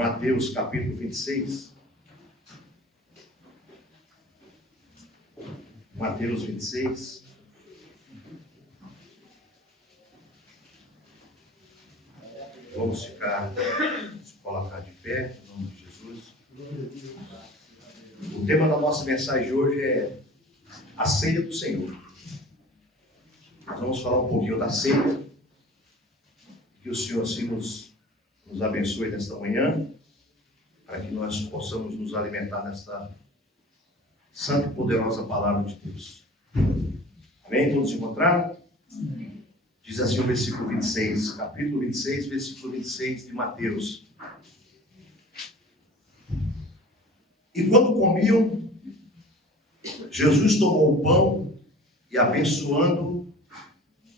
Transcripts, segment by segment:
Mateus capítulo 26. Mateus 26. Vamos ficar, se colocar de pé, em nome de Jesus. O tema da nossa mensagem hoje é a ceia do Senhor. Nós vamos falar um pouquinho da ceia. Que o Senhor assim nos abençoe nesta manhã, para que nós possamos nos alimentar desta santa e poderosa palavra de Deus. Amém? Todos encontraram? Amém. Diz assim o versículo 26, capítulo 26, versículo 26 de Mateus. E quando comiam, Jesus tomou o pão e, abençoando,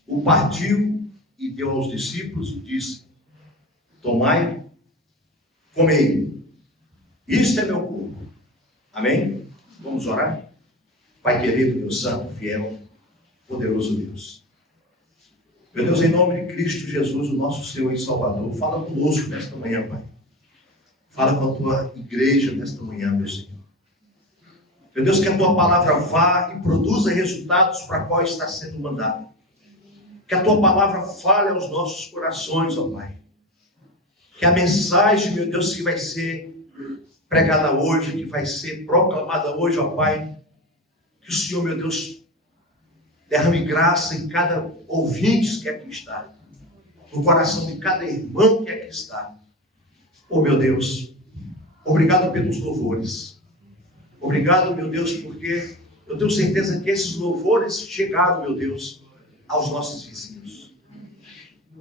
o partiu e deu aos discípulos e disse: tomai, comei, isto é meu corpo. Amém? Vamos orar? Pai querido, Deus santo, fiel, poderoso Deus. Meu Deus, em nome de Cristo Jesus, o nosso Senhor e Salvador, fala conosco nesta manhã, Pai. Fala com a tua igreja nesta manhã, meu Senhor. Meu Deus, que a tua palavra vá e produza resultados para qual está sendo mandada. Que a tua palavra fale aos nossos corações, ó Pai. Que a mensagem, meu Deus, que vai ser pregada hoje, que vai ser proclamada hoje, ó Pai, que o Senhor, meu Deus, derrame graça em cada ouvinte que aqui está, no coração de cada irmão que aqui está. Oh, meu Deus, obrigado pelos louvores. Obrigado, meu Deus, porque eu tenho certeza que esses louvores chegaram, meu Deus, aos nossos vizinhos.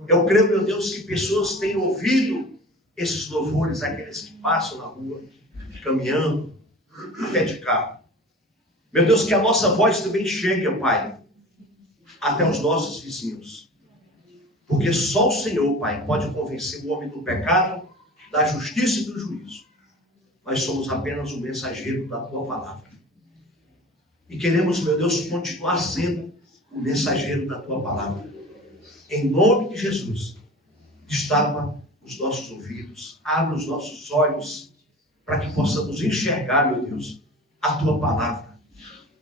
Eu creio, meu Deus, que pessoas têm ouvido esses louvores, aqueles que passam na rua, caminhando, até de carro. Meu Deus, que a nossa voz também chegue, Pai, até os nossos vizinhos. Porque só o Senhor, Pai, pode convencer o homem do pecado, da justiça e do juízo. Nós somos apenas o mensageiro da Tua palavra. E queremos, meu Deus, continuar sendo o mensageiro da Tua palavra. Em nome de Jesus, destapa os nossos ouvidos, abre os nossos olhos, para que possamos enxergar, meu Deus, a Tua palavra.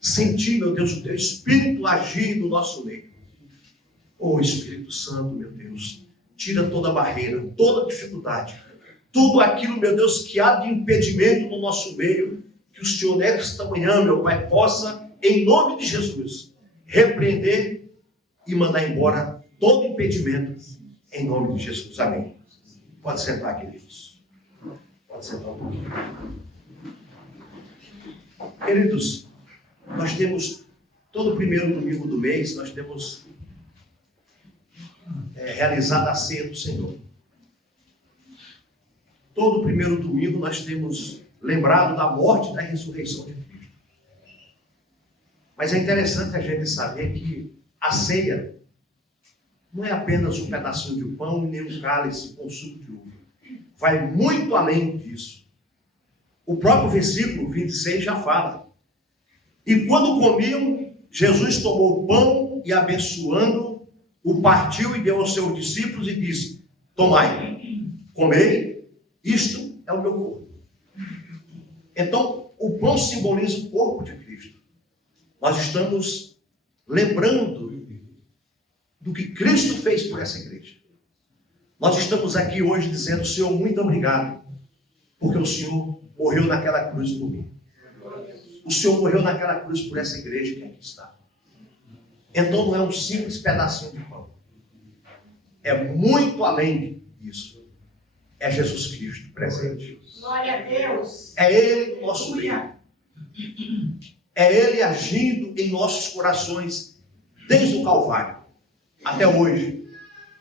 Sentir, meu Deus, o Teu Espírito agir no nosso meio. Oh, Espírito Santo, meu Deus, tira toda barreira, toda dificuldade, tudo aquilo, meu Deus, que há de impedimento no nosso meio, que o Senhor nesta manhã, meu Pai, possa, em nome de Jesus, repreender e mandar embora todo impedimento, em nome de Jesus. Amém. Pode sentar, queridos. Pode sentar um pouquinho. Queridos, nós temos, todo primeiro domingo do mês, nós temos realizado a ceia do Senhor. Todo primeiro domingo nós temos lembrado da morte e da ressurreição de Cristo. Mas é interessante a gente saber que a ceia não é apenas um pedacinho de pão e nem um cálice com suco de uva. Vai muito além disso. O próprio versículo 26 já fala. E quando comiam, Jesus tomou o pão e, abençoando, o partiu e deu aos seus discípulos e disse: tomai, comei, isto é o meu corpo. Então, o pão simboliza o corpo de Cristo. Nós estamos lembrando do que Cristo fez por essa igreja. Nós estamos aqui hoje dizendo: Senhor, muito obrigado, porque o Senhor morreu naquela cruz por mim. O Senhor morreu naquela cruz por essa igreja que aqui está. Então não é um simples pedacinho de pão. É muito além disso. É Jesus Cristo presente. Glória a Deus. É Ele nosso meio. É Ele agindo em nossos corações desde o Calvário até hoje.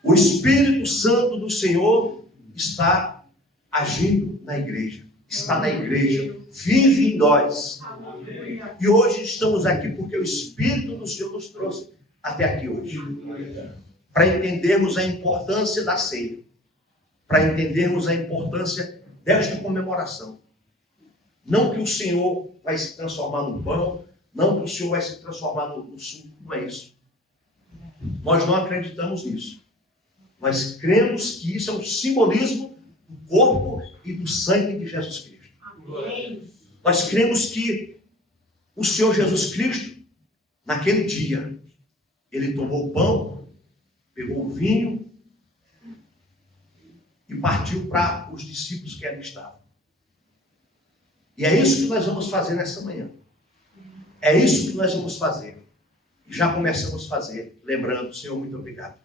O Espírito Santo do Senhor está agindo na igreja. Está na igreja. Vive em nós. E hoje estamos aqui porque o Espírito do Senhor nos trouxe até aqui hoje. Para entendermos a importância da ceia. Para entendermos a importância desta comemoração. Não que o Senhor vai se transformar no pão, não que o Senhor vai se transformar no suco, não é isso. Nós não acreditamos nisso. Nós cremos que isso é um simbolismo do corpo e do sangue de Jesus Cristo. Amém. Nós cremos que o Senhor Jesus Cristo, naquele dia, ele tomou o pão, pegou o vinho e partiu para os discípulos que ali estavam. E é isso que nós vamos fazer nessa manhã. É isso que nós vamos fazer. Já começamos a fazer, lembrando, Senhor, muito obrigado.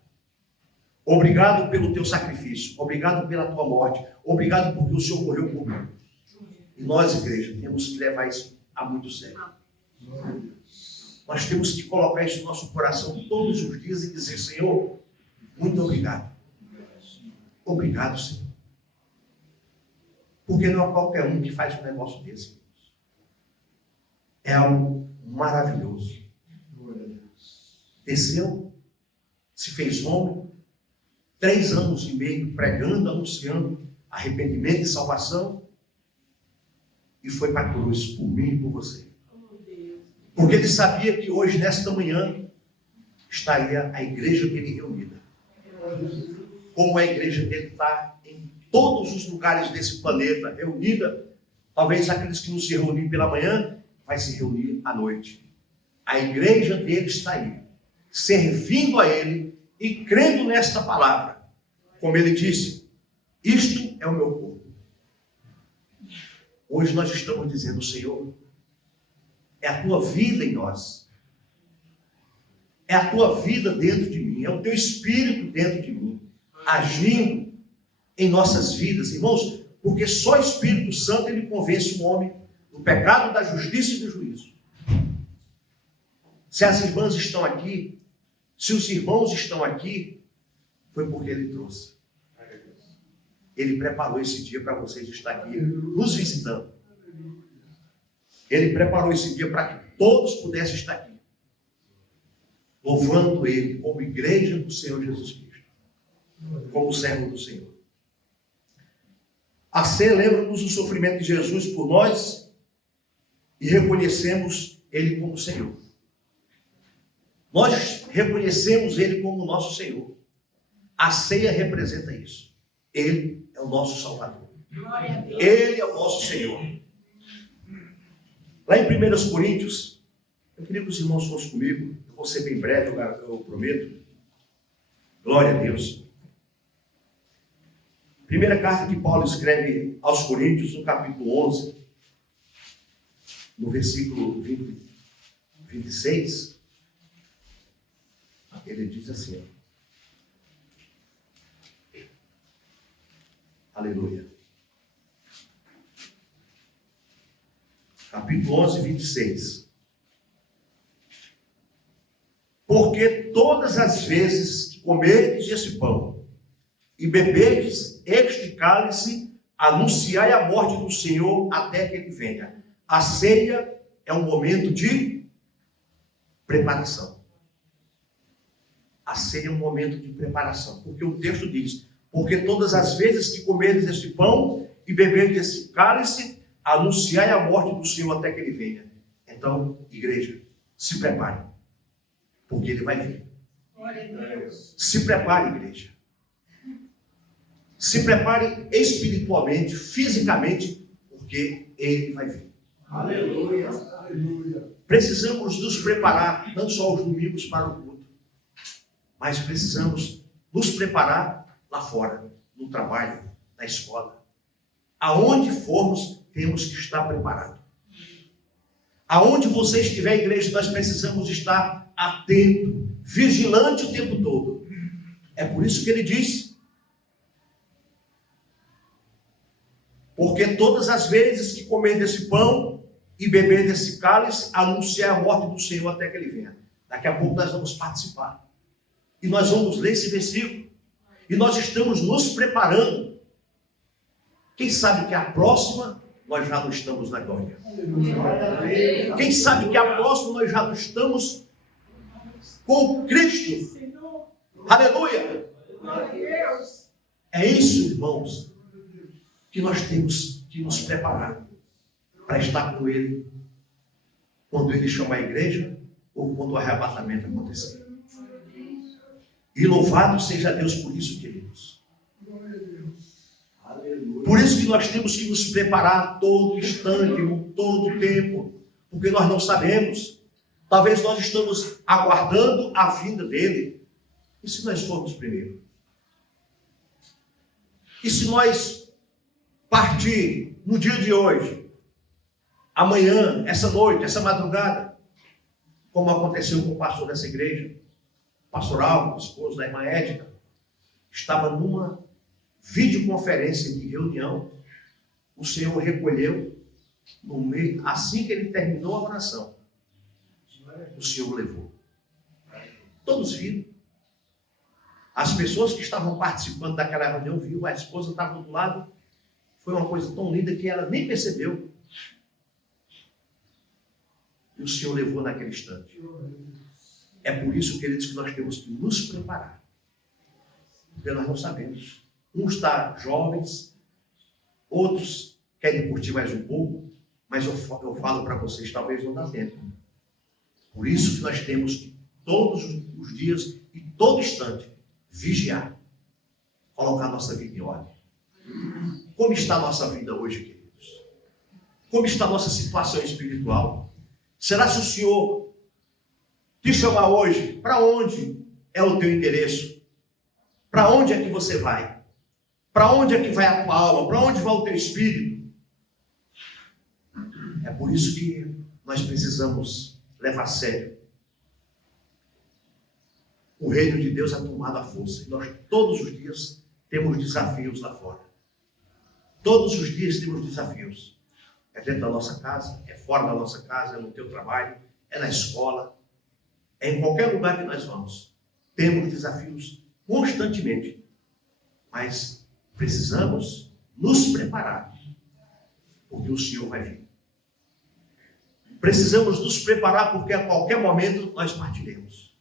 Obrigado pelo teu sacrifício, obrigado pela tua morte, obrigado porque o Senhor morreu por mim. E nós, igreja, temos que levar isso a muito sério. Nós temos que colocar isso no nosso coração todos os dias e dizer, Senhor, muito obrigado. Obrigado, Senhor. Porque não é qualquer um que faz um negócio desse. É algo maravilhoso. Desceu, se fez homem, 3 anos e meio pregando, anunciando arrependimento e salvação, e foi para a cruz por mim e por você. Porque ele sabia que hoje, nesta manhã, estaria a igreja dele reunida. Como a igreja dele está em todos os lugares desse planeta, reunida, talvez aqueles que não se reunirem pela manhã, vai se reunir à noite. A igreja dele está aí, servindo a ele e crendo nesta palavra. Como ele disse, isto é o meu corpo. Hoje nós estamos dizendo, Senhor, é a tua vida em nós. É a tua vida dentro de mim, é o teu espírito dentro de mim, agindo em nossas vidas, irmãos, porque só o Espírito Santo ele convence o homem do pecado, da justiça e do juízo. Se as irmãs estão aqui, se os irmãos estão aqui, foi porque ele trouxe. Ele preparou esse dia para vocês estar aqui, nos visitando. Ele preparou esse dia para que todos pudessem estar aqui, louvando ele como igreja do Senhor Jesus Cristo, como servo do Senhor. A ceia lembra-nos do sofrimento de Jesus por nós e reconhecemos ele como Senhor. Nós reconhecemos ele como nosso Senhor. A ceia representa isso. Ele é o nosso Salvador. Ele é o nosso Senhor. Lá em 1 Coríntios, eu queria que os irmãos fossem comigo. Eu vou ser bem breve, eu prometo. Glória a Deus. Primeira carta que Paulo escreve aos Coríntios, no capítulo 11, no versículo 26, ele diz assim, ó. Aleluia. Capítulo 11, 26. Porque todas as vezes que comerdes esse pão e beberdes este cálice, anunciai a morte do Senhor até que ele venha. A ceia é um momento de preparação. A ceia é um momento de preparação, porque o texto diz, porque todas as vezes que comerdes este pão e beberdes esse cálice, anunciai a morte do Senhor até que ele venha. Então, igreja, se prepare, porque ele vai vir. Se prepare, igreja. Se prepare espiritualmente, fisicamente, porque ele vai vir. Aleluia. Precisamos nos preparar, não só aos domingos para o culto, mas precisamos nos preparar lá fora, no trabalho, na escola. Aonde formos, temos que estar preparados. Aonde você estiver, igreja, nós precisamos estar atento, vigilante o tempo todo. É por isso que ele diz, porque todas as vezes que comer desse pão e beber desse cálice, anunciar a morte do Senhor até que ele venha. Daqui a pouco nós vamos participar. E nós vamos ler esse versículo. E nós estamos nos preparando. Quem sabe que a próxima nós já não estamos na glória. Quem sabe que a próxima nós já não estamos com Cristo. Aleluia! É isso, irmãos, que nós temos que nos preparar para estar com Ele quando Ele chamar a igreja ou quando o arrebatamento acontecer. E louvado seja Deus por isso, queridos. Aleluia. Por isso que nós temos que nos preparar todo instante, todo o tempo, porque nós não sabemos. Talvez nós estamos aguardando a vinda dele. E se nós formos primeiro? E se nós partir no dia de hoje, amanhã, essa noite, essa madrugada, como aconteceu com o pastor dessa igreja, o pastor Alvo, esposo da irmã Édica, estava numa videoconferência de reunião, o Senhor recolheu no meio, assim que ele terminou a oração, o Senhor levou. Todos viram. As pessoas que estavam participando daquela reunião viram, a esposa estava do lado. Foi uma coisa tão linda que ela nem percebeu. E o Senhor levou naquele instante. É por isso, queridos, que nós temos que nos preparar. Porque nós não sabemos. Uns estão jovens, outros querem curtir mais um pouco, mas eu falo para vocês, talvez não dá tempo. Por isso que nós temos que, todos os dias e todo instante, vigiar, colocar a nossa vida em ordem. Como está a nossa vida hoje, queridos? Como está a nossa situação espiritual? Será se o Senhor te chamar hoje, para onde é o teu endereço? Para onde é que você vai? Para onde é que vai a tua alma? Para onde vai o teu espírito? É por isso que nós precisamos levar a sério. O reino de Deus é tomado à força. E nós todos os dias temos desafios lá fora. Todos os dias temos desafios. É dentro da nossa casa, é fora da nossa casa, é no teu trabalho, é na escola, é em qualquer lugar que nós vamos. Temos desafios constantemente. Mas precisamos nos preparar, porque o Senhor vai vir. Precisamos nos preparar, porque a qualquer momento nós partiremos.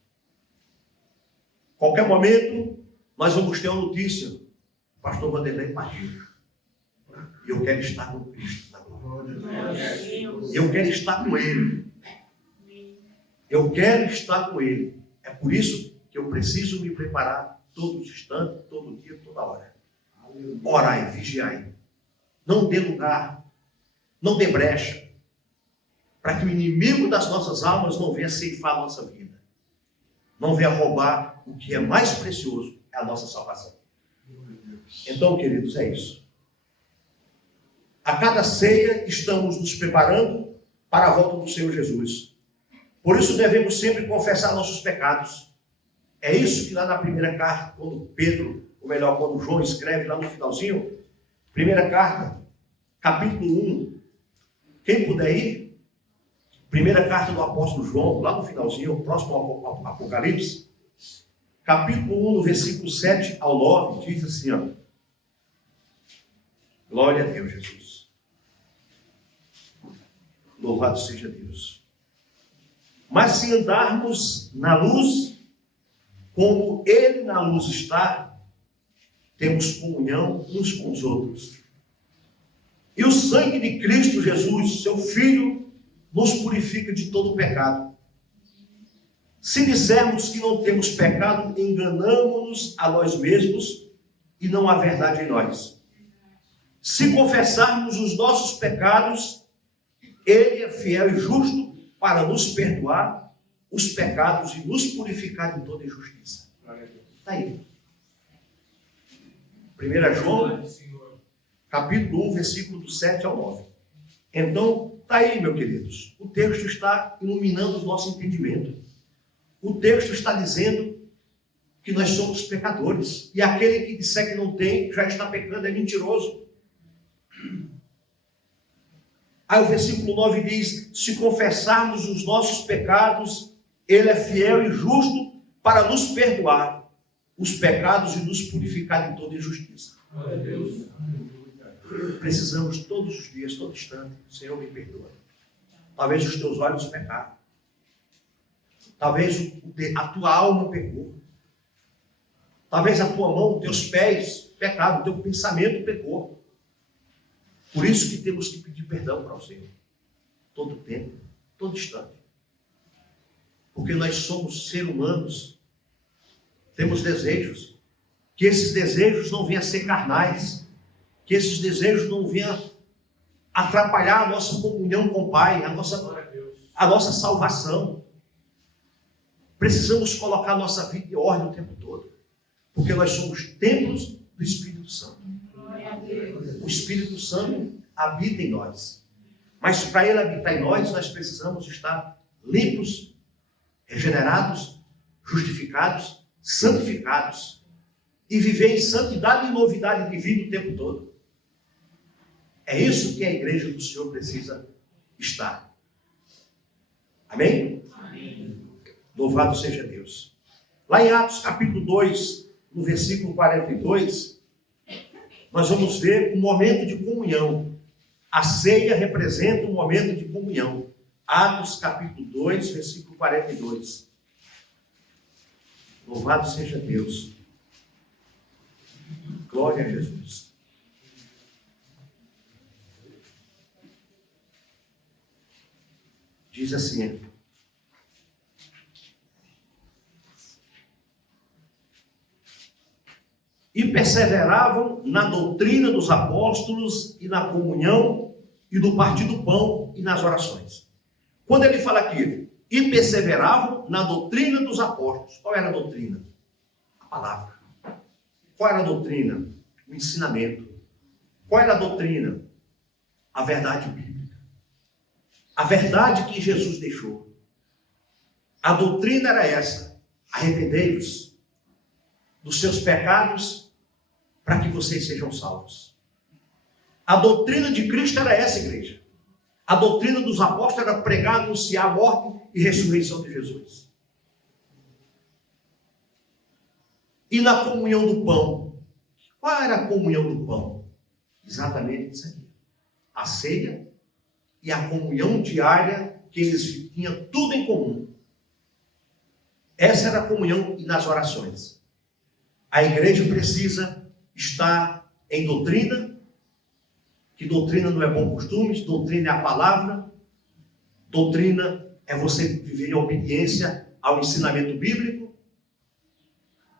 Qualquer momento nós vamos ter uma notícia. O pastor Vanderlei partiu. E eu quero estar com Cristo na glória. Eu quero estar com Ele. Eu quero estar com Ele. É por isso que eu preciso me preparar todo instante, todo dia, toda hora. Orai, vigiai. Não dê lugar, não dê brecha, para que o inimigo das nossas almas não venha ceifar a nossa vida. Não venha roubar o que é mais precioso, é a nossa salvação. Então, queridos, é isso. A cada ceia estamos nos preparando para a volta do Senhor Jesus. Por isso devemos sempre confessar nossos pecados. É isso que lá na primeira carta, quando Pedro, ou melhor, quando João escreve lá no finalzinho, primeira carta, capítulo 1, quem puder ir, primeira carta do apóstolo João, lá no finalzinho, próximo ao Apocalipse, capítulo 1, no versículo 7 ao 9, diz assim, ó, glória a Deus, Jesus. Louvado seja Deus. Mas se andarmos na luz, como Ele na luz está, temos comunhão uns com os outros. E o sangue de Cristo Jesus, seu Filho, nos purifica de todo pecado. Se dissermos que não temos pecado, enganamo-nos a nós mesmos e não há verdade em nós. Se confessarmos os nossos pecados, Ele é fiel e justo para nos perdoar os pecados e nos purificar de toda injustiça. Está aí. 1 João, capítulo 1, versículo do 7 ao 9. Então, está aí, meus queridos. O texto está iluminando o nosso entendimento. O texto está dizendo que nós somos pecadores. E aquele que disser que não tem, já está pecando, é mentiroso. Aí o versículo 9 diz, se confessarmos os nossos pecados, Ele é fiel e justo para nos perdoar os pecados e nos purificar de toda injustiça. Precisamos todos os dias, todo instante, Senhor, me perdoa. Talvez os teus olhos pecaram. Talvez a tua alma pecou. Talvez a tua mão, os teus pés pecaram, o teu pensamento pecou. Por isso que temos que pedir perdão para o Senhor. Todo tempo, todo instante. Porque nós somos seres humanos. Temos desejos. Que esses desejos não venham a ser carnais. Que esses desejos não venham atrapalhar a nossa comunhão com o Pai, a nossa salvação. Precisamos colocar a nossa vida em ordem o tempo todo, porque nós somos templos do Espírito Santo. O Espírito Santo habita em nós, mas para ele habitar em nós, nós precisamos estar limpos, regenerados, justificados, santificados e viver em santidade e novidade de vida o tempo todo. É isso que a igreja do Senhor precisa estar. Amém? Amém. Louvado seja Deus. Lá em Atos capítulo 2, no versículo 42, nós vamos ver um momento de comunhão. A ceia representa um momento de comunhão. Atos capítulo 2, versículo 42. Louvado seja Deus. Glória a Jesus. Diz assim: e perseveravam na doutrina dos apóstolos e na comunhão e do partir do pão e nas orações. Quando ele fala aqui, e perseveravam na doutrina dos apóstolos, qual era a doutrina? A palavra. Qual era a doutrina? O ensinamento. Qual era a doutrina? A verdade bíblica. A verdade que Jesus deixou. A doutrina era essa: arrependei-vos dos seus pecados para que vocês sejam salvos. A doutrina de Cristo era essa, igreja. A doutrina dos apóstolos era pregar, anunciar a morte e ressurreição de Jesus. E na comunhão do pão, qual era a comunhão do pão? Exatamente isso aqui. A ceia e a comunhão diária, que eles tinham tudo em comum. Essa era a comunhão e nas orações. A igreja precisa estar em doutrina, que doutrina não é bom costumes, doutrina é a palavra, doutrina é você viver em obediência ao ensinamento bíblico,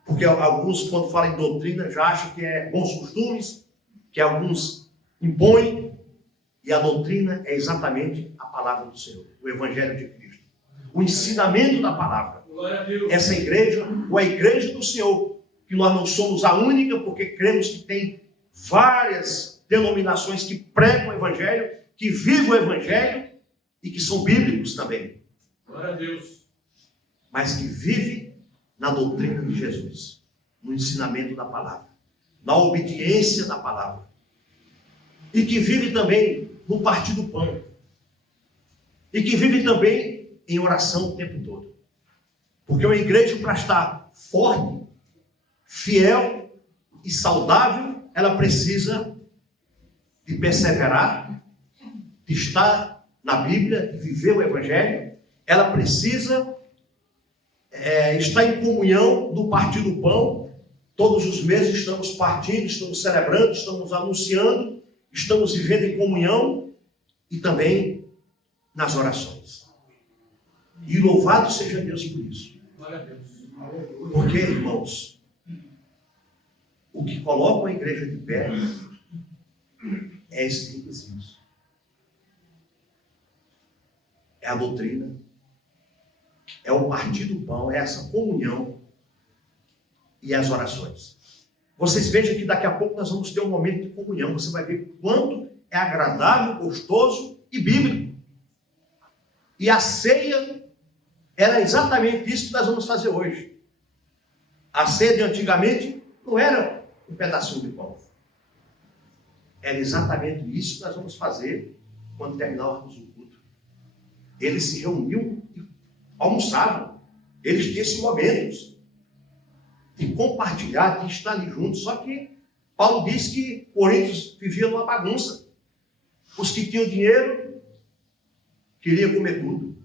porque alguns, quando falam em doutrina, já acham que é bons costumes, que alguns impõem. E a doutrina é exatamente a palavra do Senhor, o Evangelho de Cristo. O ensinamento da palavra. Essa igreja, ou a igreja do Senhor, que nós não somos a única, porque cremos que tem várias denominações que pregam o Evangelho, que vivem o Evangelho e que são bíblicos também. Glória a Deus. Mas que vivem na doutrina de Jesus, no ensinamento da palavra, na obediência da palavra. E que vive também no partir do pão. E que vive também em oração o tempo todo. Porque uma igreja, para estar forte, fiel e saudável, ela precisa de perseverar, de estar na Bíblia, de viver o Evangelho. Ela precisa estar em comunhão do partir do pão. Todos os meses estamos partindo, estamos celebrando, estamos anunciando, estamos vivendo em comunhão e também nas orações. E louvado seja Deus por isso. Porque, irmãos, o que coloca a igreja de pé é esses requisitos. É a doutrina, é o partir do pão, é essa comunhão e as orações. Vocês vejam que daqui a pouco nós vamos ter um momento de comunhão. Você vai ver quanto é agradável, gostoso e bíblico. E a ceia era exatamente isso que nós vamos fazer hoje. A ceia de antigamente não era um pedacinho de pão. Era exatamente isso que nós vamos fazer quando terminarmos o culto. Eles se reuniam e almoçavam. Eles tinham esses momentos de compartilhar, de estar ali juntos. Só que Paulo diz que Coríntios vivia numa bagunça. Os que tinham dinheiro queriam comer tudo.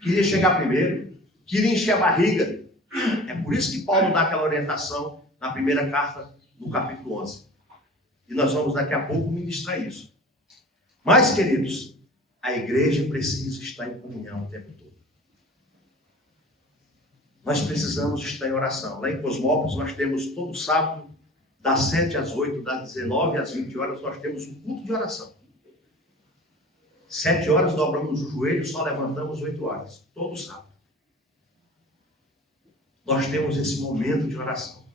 Queria chegar primeiro. Queria encher a barriga. É por isso que Paulo dá aquela orientação na primeira carta, no capítulo 11. E nós vamos daqui a pouco ministrar isso. Mas, queridos, a igreja precisa estar em comunhão o tempo todo. Nós precisamos estar em oração. Lá em Cosmópolis nós temos todo sábado das 7 às 8, das 19 às 20 horas, nós temos um culto de oração. 7 horas dobramos o joelho, só levantamos 8 horas, todo sábado. Nós temos esse momento de oração.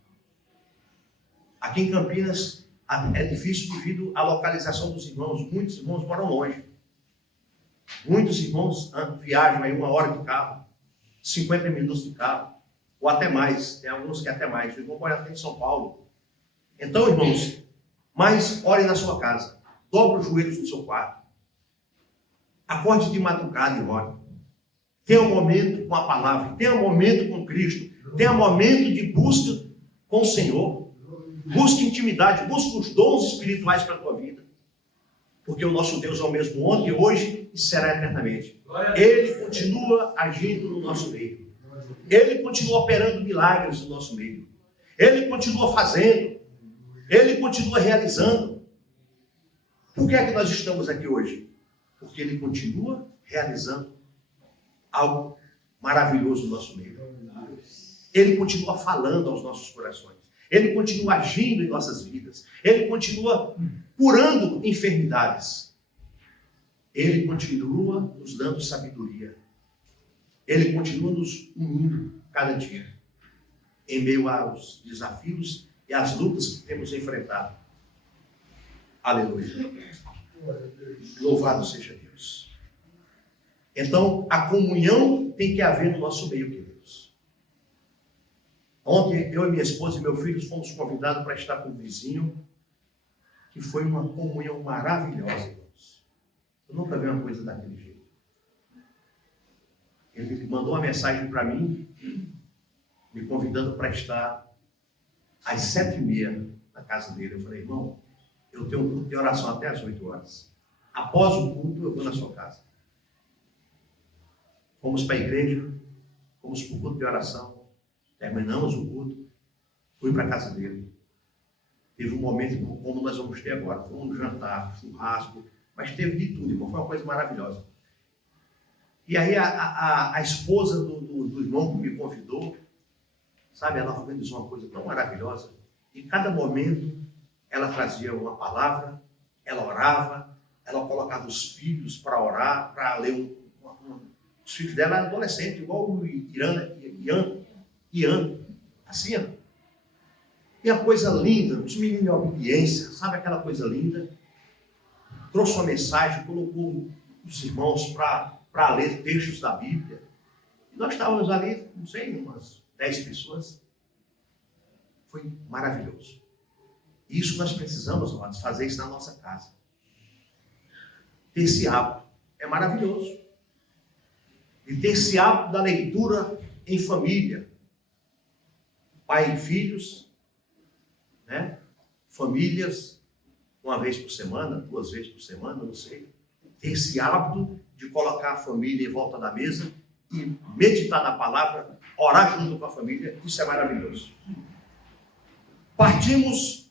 Aqui em Campinas é difícil devido à localização dos irmãos. Muitos irmãos moram longe. Muitos irmãos viajam aí 1 hora de carro, 50 minutos de carro, ou até mais. Tem alguns que até mais. O irmão mora até em São Paulo. Então, irmãos, mas ore na sua casa. Dobre os joelhos no seu quarto. Acorde de madrugada e ore. Tenha um momento com a palavra. Tenha um momento com Cristo. Tenha um momento de busca com o Senhor. Busque intimidade. Busque os dons espirituais para a tua vida. Porque o nosso Deus é o mesmo ontem, hoje e será eternamente. Ele continua agindo no nosso meio. Ele continua operando milagres no nosso meio. Ele continua fazendo. Ele continua realizando. Por que é que nós estamos aqui hoje? Porque Ele continua realizando algo maravilhoso no nosso meio. Ele continua falando aos nossos corações. Ele continua agindo em nossas vidas. Ele continua curando enfermidades. Ele continua nos dando sabedoria. Ele continua nos unindo cada dia, em meio aos desafios e às lutas que temos enfrentado. Aleluia. Louvado seja Deus. Então, a comunhão tem que haver no nosso meio, queridos. Ontem, eu e minha esposa e meu filho fomos convidados para estar com o vizinho, que foi uma comunhão maravilhosa, irmãos. Eu nunca vi uma coisa daquele jeito. Ele mandou uma mensagem para mim, me convidando para estar às 7h30 na casa dele. Eu falei, irmão, eu tenho um culto de oração até às 8 horas. Após o culto, eu vou na sua casa. Fomos para a igreja, fomos para o culto de oração, terminamos o culto, fui para a casa dele. Teve um momento como nós vamos ter agora. Foi um jantar, churrasco, mas teve de tudo, irmão. Foi uma coisa maravilhosa. E aí a esposa do irmão que me convidou, sabe, ela organizou uma coisa tão maravilhosa. E cada momento ela trazia uma palavra, ela orava, ela colocava os filhos para orar, para ler os filhos dela eram adolescentes, igual o Ian, assim, ó. E a coisa linda, os meninos de obediência, sabe aquela coisa linda? Trouxe uma mensagem, colocou os irmãos para ler textos da Bíblia. E nós estávamos ali, não sei, umas 10 pessoas. Foi maravilhoso. Isso nós precisamos, amados, fazer isso na nossa casa. Ter esse hábito é maravilhoso. E ter esse hábito da leitura em família. Pai e filhos, né? Famílias, uma vez por semana, 2 vezes por semana, não sei. Ter esse hábito de colocar a família em volta da mesa e meditar na palavra, orar junto com a família, isso é maravilhoso. Partimos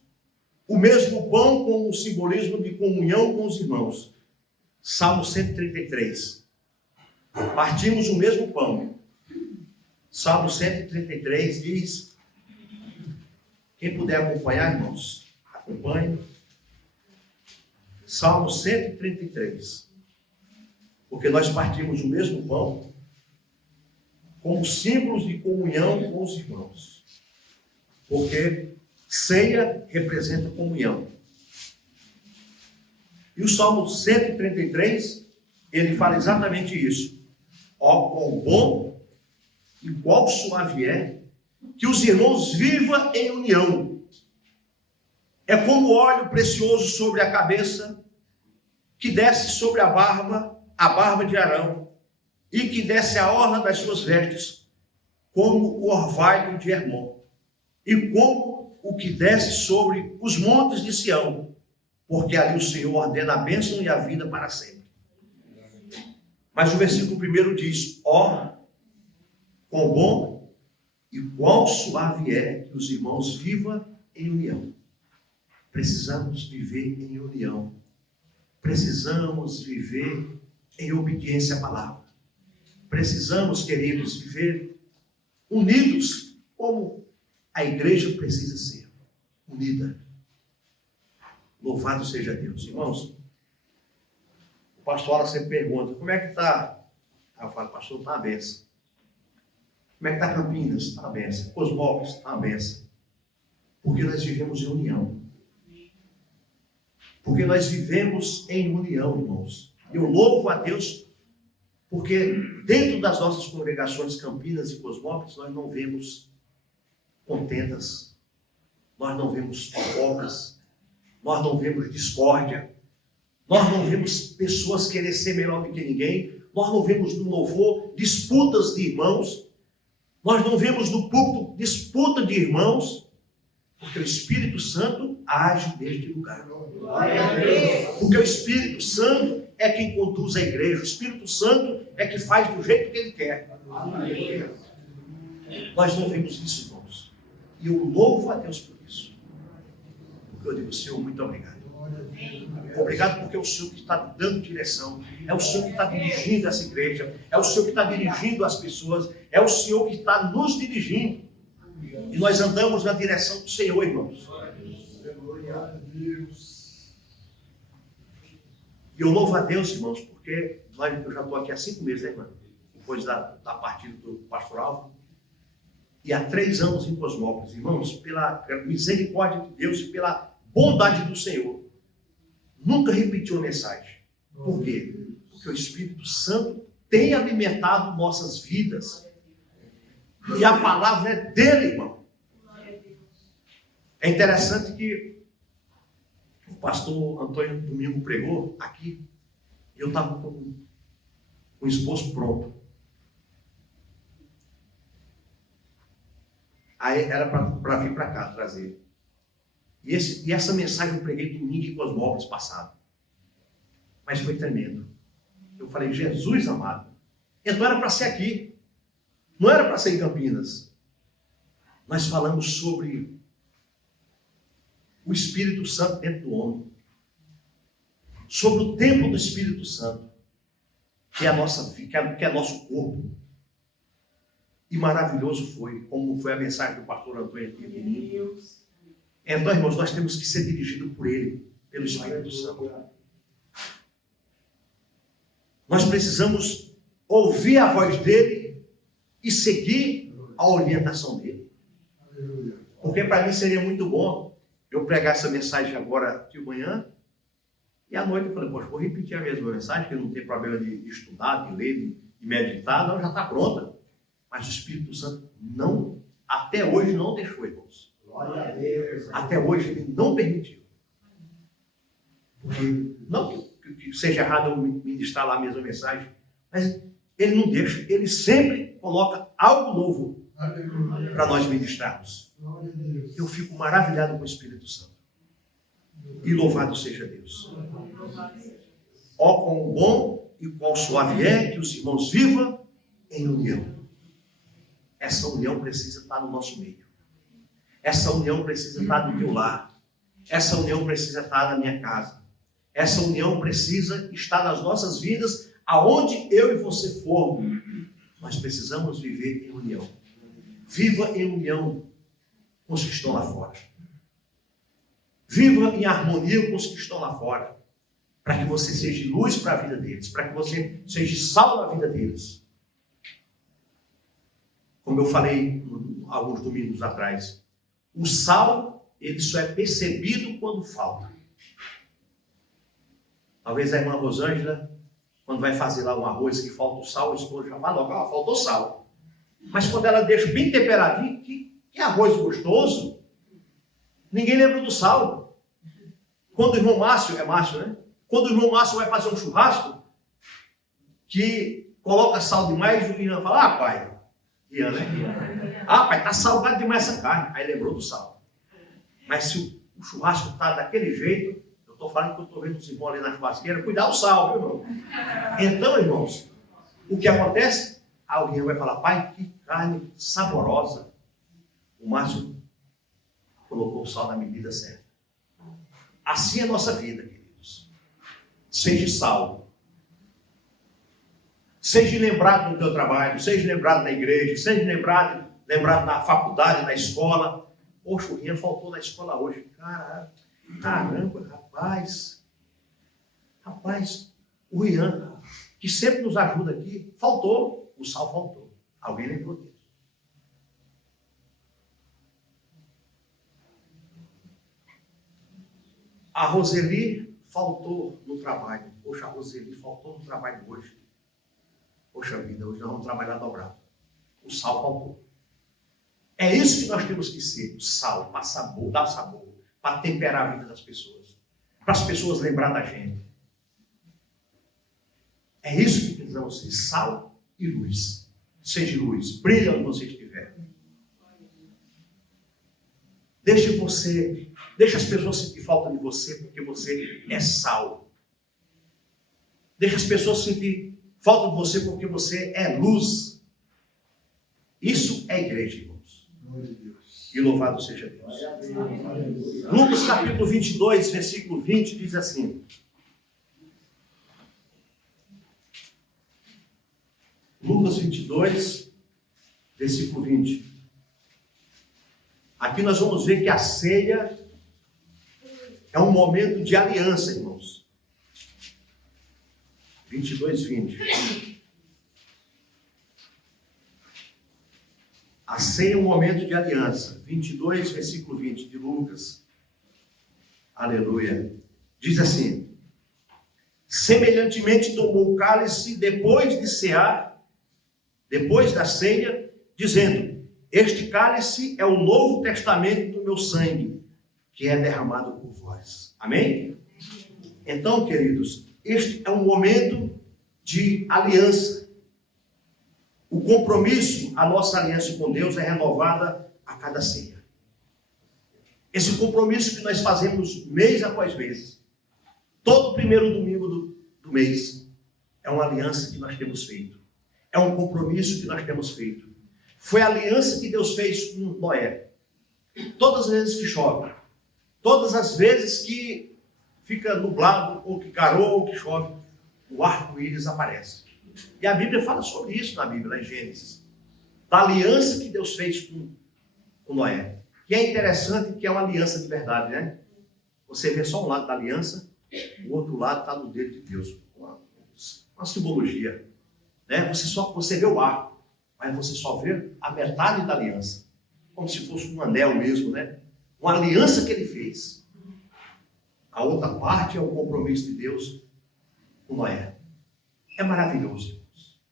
o mesmo pão com o simbolismo de comunhão com os irmãos. Salmo 133. Partimos o mesmo pão. Salmo 133 diz, quem puder acompanhar, irmãos, acompanhe. Salmo 133. Porque nós partimos o mesmo pão como símbolos de comunhão com os irmãos. Porque ceia representa comunhão. E o Salmo 133, ele fala exatamente isso. Ó, quão bom e qual suave é que os irmãos vivam em união. É como óleo precioso sobre a cabeça, que desce sobre a barba de Arão, e que desce a orla das suas vestes, como o orvalho de Hermon, e como o que desce sobre os montes de Sião, porque ali o Senhor ordena a bênção e a vida para sempre. Mas o versículo 1 diz, ó, quão bom e quão suave é que os irmãos vivam em união. Precisamos viver em união. Precisamos viver em obediência à palavra. Precisamos, queridos, viver unidos como a igreja precisa ser. unida. Louvado seja Deus. Irmãos, o pastor Alan sempre pergunta, como é que está? Aí eu falo, pastor, está uma benção. Como é que está Campinas? Está uma benção. Cosmópolis? Está uma benção. Porque nós vivemos em união. Porque nós vivemos em união, irmãos. Eu louvo a Deus porque dentro das nossas congregações Campinas e Cosmópolis nós não vemos contendas, nós não vemos fofocas, nós não vemos discórdia, nós não vemos pessoas querer ser melhor do que ninguém, nós não vemos no louvor disputas de irmãos, nós não vemos no púlpito disputa de irmãos, porque o Espírito Santo age neste lugar. Porque o Espírito Santo é quem conduz a igreja, o Espírito Santo é que faz do jeito que ele quer. Nós não vemos isso, irmãos. E eu louvo a Deus por isso. Porque eu digo, Senhor, muito obrigado. Obrigado porque é o Senhor que está dando direção, é o Senhor que está dirigindo essa igreja, é o Senhor que está dirigindo as pessoas, é o Senhor que está nos dirigindo. E nós andamos na direção do Senhor, irmãos. E eu louvo a Deus, irmãos, porque eu já estou aqui há 5 meses, né, irmão? Depois da partida do pastor Alvo. E há 3 anos em Cosmópolis, irmãos, pela misericórdia de Deus e pela bondade do Senhor. Nunca repetiu a mensagem. Por quê? Porque o Espírito Santo tem alimentado nossas vidas. E a palavra é dele, irmão. É interessante que o pastor Antônio domingo pregou aqui, e eu estava com o esboço pronto. Aí era para vir para cá trazer. E essa mensagem eu preguei domingo em Cosmópolis passado. Mas foi tremendo. Eu falei, Jesus amado, então era para ser aqui. Não era para ser em Campinas. Nós falamos sobre o Espírito Santo dentro do homem. Sobre o templo do Espírito Santo, que é nosso corpo. E maravilhoso foi, como foi a mensagem do pastor Antônio aqui domingo. Então, irmãos, nós temos que ser dirigidos por ele, pelo Espírito Santo. Nós precisamos ouvir a voz dele e seguir a orientação dele. Porque para mim seria muito bom eu pregar essa mensagem agora de manhã e à noite eu falei, poxa, vou repetir a mesma mensagem, que não tem problema de estudar, de ler, de meditar, não, já está pronta. Mas o Espírito Santo não, até hoje não deixou, irmãos. Até hoje ele não permitiu. Porque, não que seja errado eu ministrar lá a mesma mensagem, mas ele não deixa, ele sempre coloca algo novo para nós ministrarmos. Eu fico maravilhado com o Espírito Santo. E louvado seja Deus. Ó, quão bom e quão suave é que os irmãos vivam em união. Essa união precisa estar no nosso meio. Essa união precisa estar no teu lar. Essa união precisa estar na minha casa. Essa união precisa estar nas nossas vidas, aonde eu e você formos. Nós precisamos viver em união. Viva em união com os que estão lá fora. Viva em harmonia com os que estão lá fora. Para que você seja luz para a vida deles. Para que você seja sal na vida deles. Como eu falei alguns domingos atrás. O sal, ele só é percebido quando falta. Talvez a irmã Rosângela, quando vai fazer lá um arroz que falta o sal, o esposo já fala, ó, faltou sal. Mas quando ela deixa bem temperadinho, que arroz gostoso, ninguém lembra do sal. Quando o irmão Márcio, é Márcio, né? Quando o irmão Márcio vai fazer um churrasco, que coloca sal demais, o Ian fala, ah, pai, Ian, né? Ah, pai, tá salgado demais essa carne. Aí lembrou do sal. Mas se o churrasco está daquele jeito, eu estou falando que eu estou vendo os irmãos ali na churrasqueira, cuidar do sal, viu, irmão? Então, irmãos, o que acontece? Alguém vai falar, pai, que carne saborosa. O Márcio colocou o sal na medida certa. Assim é a nossa vida, queridos. Seja salvo. Seja lembrado no teu trabalho, seja lembrado na igreja, seja lembrado na faculdade, na escola. Poxa, o Rian faltou na escola hoje. Caramba, rapaz, o Rian, que sempre nos ajuda aqui, faltou. O Sal faltou. Alguém lembrou dele. A Roseli faltou no trabalho. Poxa, a Roseli faltou no trabalho hoje. Poxa vida, hoje nós vamos trabalhar dobrado. O Sal faltou. É isso que nós temos que ser, o sal, para sabor, dar sabor, para temperar a vida das pessoas, para as pessoas lembrar da gente. É isso que precisamos ser, sal e luz. Seja luz, brilha onde você estiver. Deixa as pessoas sentir falta de você, porque você é sal. Deixa as pessoas sentir falta de você, porque você é luz. Isso é igreja, irmãos. E louvado seja Deus. Lucas capítulo 22, versículo 20, diz assim. Lucas 22, versículo 20. Aqui nós vamos ver que a ceia é um momento de aliança, irmãos. 22, 20. A ceia é um momento de aliança. 22, versículo 20 de Lucas. Aleluia. Diz assim: semelhantemente tomou o cálice depois de cear, depois da ceia, dizendo: este cálice é o novo testamento do meu sangue, que é derramado por vós. Amém? Então, queridos, este é um momento de aliança. O compromisso, a nossa aliança com Deus é renovada a cada ceia. Esse compromisso que nós fazemos mês após mês, todo primeiro domingo do mês, é uma aliança que nós temos feito. É um compromisso que nós temos feito. Foi a aliança que Deus fez com Noé. Todas as vezes que chove, todas as vezes que fica nublado, ou que garoa, ou que chove, o arco-íris aparece. E a Bíblia fala sobre isso na Bíblia, lá em Gênesis. Da aliança que Deus fez com Noé. Que é interessante que é uma aliança de verdade, né? Você vê só um lado da aliança, o outro lado está no dedo de Deus. Uma simbologia. Né? Você vê o arco, mas você só vê a metade da aliança. Como se fosse um anel mesmo, né? Uma aliança que ele fez. A outra parte é o compromisso de Deus com Noé. É maravilhoso, irmãos.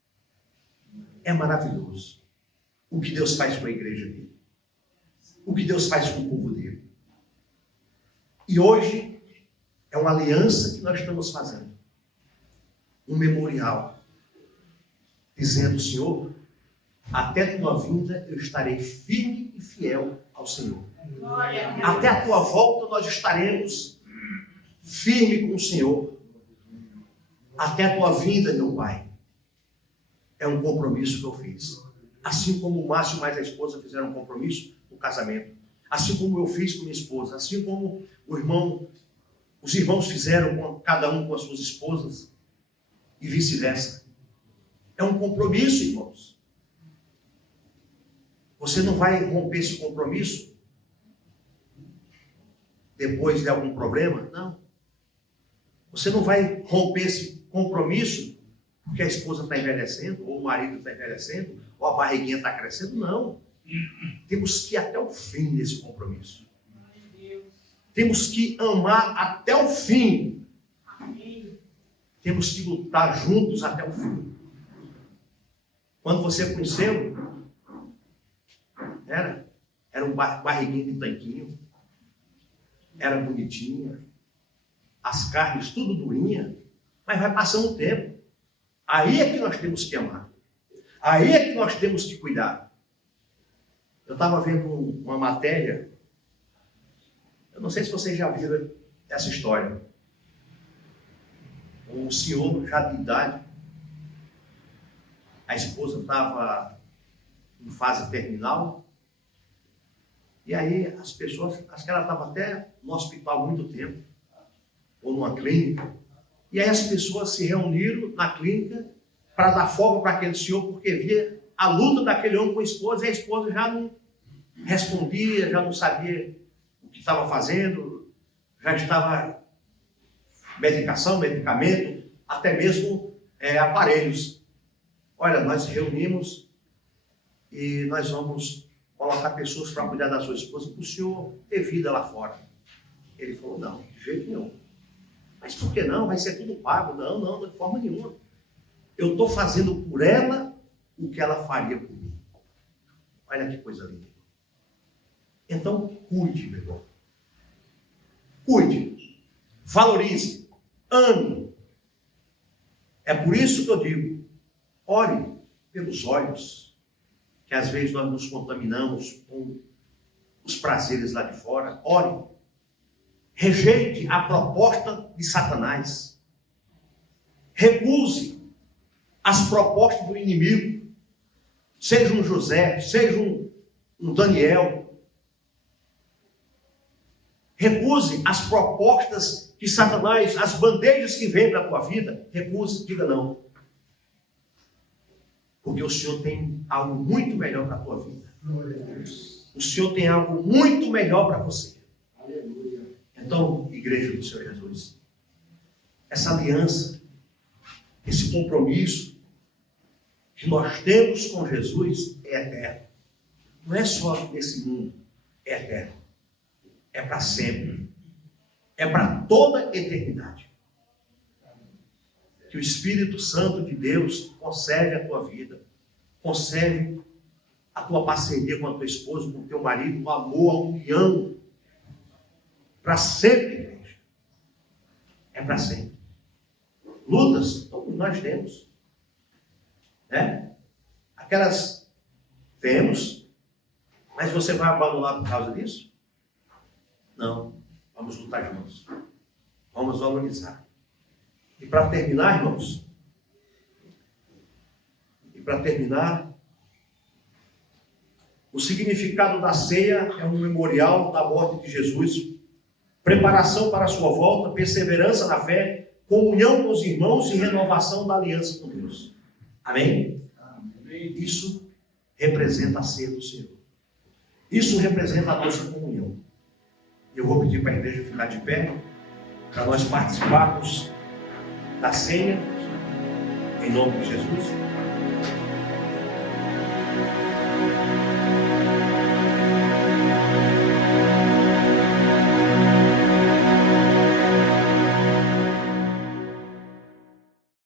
É maravilhoso o que Deus faz com a igreja dele. O que Deus faz com o povo dele. E hoje é uma aliança que nós estamos fazendo. Um memorial. Dizendo: Senhor, até a tua vinda eu estarei firme e fiel ao Senhor. Até a tua volta nós estaremos firme com o Senhor. Até a tua vinda, meu Pai. É um compromisso que eu fiz. Assim como o Márcio mais a esposa fizeram um compromisso no casamento. Assim como eu fiz com minha esposa. Assim como os irmãos fizeram, cada um com as suas esposas. E vice-versa. É um compromisso, irmãos. Você não vai romper esse compromisso depois de algum problema? Não. Você não vai romper esse compromisso porque a esposa está envelhecendo, ou o marido está envelhecendo, ou a barriguinha está crescendo. Não. Temos que ir até o fim desse compromisso. Temos que amar até o fim. Temos que lutar juntos até o fim. Quando você conheceu, era um barriguinho de tanquinho, era bonitinha, as carnes tudo durinha, mas vai passando o tempo. Aí é que nós temos que amar. Aí é que nós temos que cuidar. Eu estava vendo uma matéria, eu não sei se vocês já viram essa história. Um senhor já de idade, a esposa estava em fase terminal, e aí as pessoas, acho que ela estava até no hospital há muito tempo, ou numa clínica, e aí as pessoas se reuniram na clínica para dar folga para aquele senhor, porque via a luta daquele homem com a esposa, e a esposa já respondia, já não sabia o que estava fazendo, já estava medicação, medicamento, até mesmo aparelhos. Olha, nós reunimos e nós vamos colocar pessoas para cuidar da sua esposa, para o senhor ter vida lá fora. Ele falou, não, de jeito nenhum. Mas por que não? Vai ser tudo pago. Não, não, de forma nenhuma. Eu estou fazendo por ela o que ela faria por mim. Olha que coisa linda. Então, cuide, meu irmão. Cuide. Valorize. Ame. É por isso que eu digo, ore pelos olhos, que às vezes nós nos contaminamos com os prazeres lá de fora. Ore. Rejeite a proposta de Satanás. Recuse as propostas do inimigo. Seja um José, seja um Daniel. Recuse as propostas que Satanás, as bandejas que vêm para a tua vida. Recuse, diga não. Porque o Senhor tem algo muito melhor para a tua vida. O Senhor tem algo muito melhor para você. Então, igreja do Senhor Jesus, essa aliança, esse compromisso que nós temos com Jesus é eterno. Não é só nesse mundo, é eterno. É para sempre. É para toda a eternidade. Que o Espírito Santo de Deus conserve a tua vida, conserve a tua parceria com a tua esposa, com o teu marido, o amor, a união, para sempre, igreja. É para sempre. Lutas, todos nós temos. Né? Aquelas temos, mas você vai abandonar por causa disso? Não. Vamos lutar juntos. Vamos valorizar. E para terminar, irmãos, o significado da ceia é um memorial da morte de Jesus, preparação para a sua volta, perseverança na fé, comunhão com os irmãos e renovação da aliança com Deus. Amém? Amém. Isso representa a ceia do Senhor. Isso representa a nossa comunhão. Eu vou pedir para a igreja ficar de pé, para nós participarmos da ceia, em nome de Jesus.